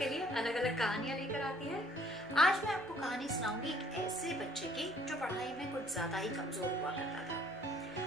आपके लिए अलग अलग कहानियां लेकर आती है। आज मैं आपको कहानी सुनाऊंगी एक ऐसे बच्चे की जो पढ़ाई में कुछ ज्यादा ही कमजोर हुआ करता था।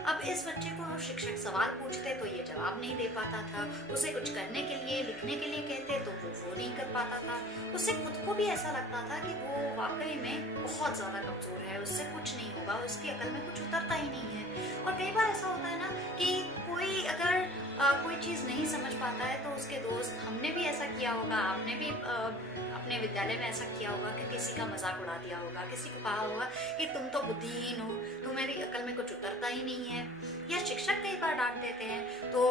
अब इस बच्चे को शिक्षक सवाल पूछते तो ये जवाब नहीं दे पाता था, उसे कुछ करने के लिए लिखने के लिए कहते तो वो नहीं कर पाता था। उसे खुद को भी ऐसा लगता था कि वो वाकई में बहुत ज्यादा कमजोर है, उससे कुछ नहीं होगा, उसकी अकल में कुछ उतरता ही नहीं है। और कई बार ऐसा होता है ना कि कोई अगर कोई चीज नहीं समझ पाता है तो उसके दोस्त, हमने भी ऐसा किया होगा, आपने भी अपने विद्यालय में ऐसा किया होगा कि किसी का मजाक उड़ा दिया होगा, किसी को कहा होगा कि तुम तो बुद्धिहीन हो, तुम्हारी अकल में कुछ उतरता ही नहीं है। या शिक्षक कई बार डांट देते हैं तो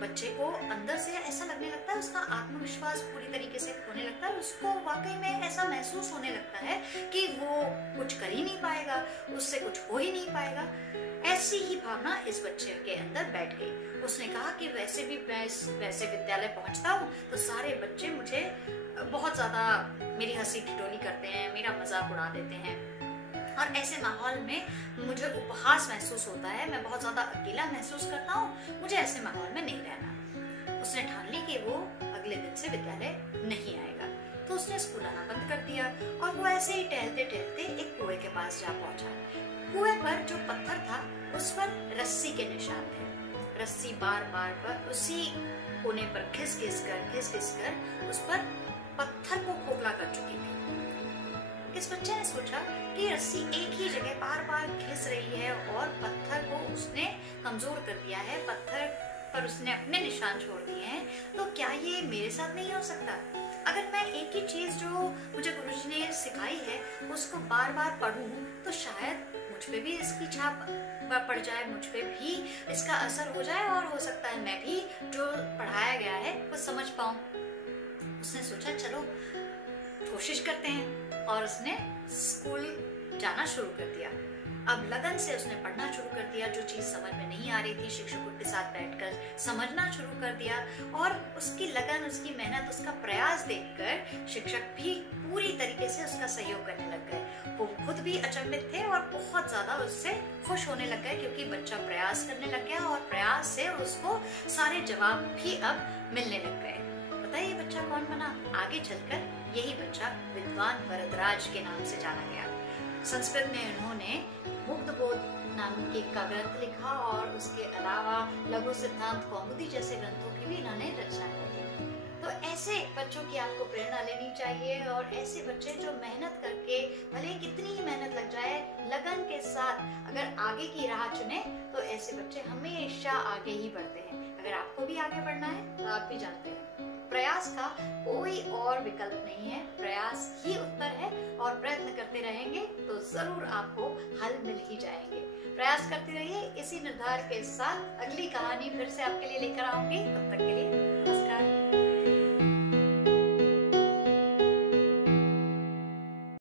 बच्चे को अंदर से ऐसा लगने लगता है, उसका आत्मविश्वास पूरी तरीके से खोने लगता है, उसको वाकई में ऐसा महसूस होने लगता है कि वो कुछ कर ही नहीं पाएगा, उससे कुछ हो ही नहीं पाएगा। ऐसी ही भावना इस बच्चे के अंदर बैठ गई। उसने कहा कि वैसे भी मैं वैसे विद्यालय पहुंचता हूँ तो सारे बच्चे मुझे बहुत ज्यादा मेरी हंसी ठिठोली करते हैं, मेरा मजाक उड़ा देते हैं, और ऐसे माहौल में मुझे उपहास महसूस होता है, मैं बहुत ज्यादा अकेला महसूस करता हूँ, मुझे ऐसे माहौल में नहीं रहना। उसने ठान ली कि वो अगले दिन से विद्यालय नहीं आएगा, तो उसने स्कूल आना बंद कर दिया और वो ऐसे ही टहलते टहलते एक कुएं के पास जा पहुंचा। कुएं पर जो पत्थर था उस पर रस्सी के निशान थे। रस्सी बार बार पर उसी कोने पर घिस घिस कर उस पर पत्थर को खोखला कर चुकी थी। इस बच्चे ने सोचा कि रस्सी एक ही जगह बार बार घिस रही है और पत्थर को उसने कमजोर कर दिया है, पत्थर पर उसने अपने निशान छोड़ दिए हैं, तो क्या ये मेरे साथ नहीं हो सकता? अगर मैं एक ही चीज जो मुझे गुरुजी ने सिखाई है उसको बार बार पढ़ूं तो शायद मुझ पे भी इसकी छाप पड़ जाए, मुझ पे भी इसका असर हो जाए और हो सकता है मैं भी जो पढ़ाया गया है वो समझ पाऊं। उसने सोचा चलो कोशिश करते हैं और उसने स्कूल जाना शुरू कर दिया। अब लगन से उसने पढ़ना शुरू कर दिया, जो चीज समझ में नहीं आ रही थी शिक्षकों के साथ बैठकर समझना शुरू कर दिया, और उसकी लगन, उसकी मेहनत, उसका प्रयास देखकर शिक्षक भी पूरी तरीके से उसका सहयोग करने लग गए। वो खुद भी अचंभित थे और बहुत ज्यादा उससे खुश होने लग गए क्योंकि बच्चा प्रयास करने लग गया और प्रयास से उसको सारे जवाब भी अब मिलने लग गए। बताइए बच्चा कौन बना? आगे चलकर यही बच्चा विद्वान वरदराज के नाम से जाना गया। संस्कृत में उन्होंने मुग्धबोध नाम के का ग्रंथ लिखा और उसके अलावा लघु सिद्धांत कौमुदी जैसे ग्रंथों की भी इन्होंने रचना की। तो ऐसे बच्चों की आपको प्रेरणा लेनी चाहिए, और ऐसे बच्चे जो मेहनत करके, भले कितनी ही मेहनत लग जाए, लगन के साथ अगर आगे की राह चुने तो ऐसे बच्चे हमेशा आगे ही बढ़ते हैं। अगर आपको भी आगे बढ़ना है तो आप भी जानते हैं प्रयास का कोई और विकल्प नहीं है, प्रयास ही उत्तर है, और प्रयत्न करते रहेंगे तो जरूर आपको हल मिल ही जाएंगे। प्रयास करते रहिए। इसी निर्धार के साथ अगली कहानी फिर से आपके लिए लेकर आऊंगी। तब तक के लिए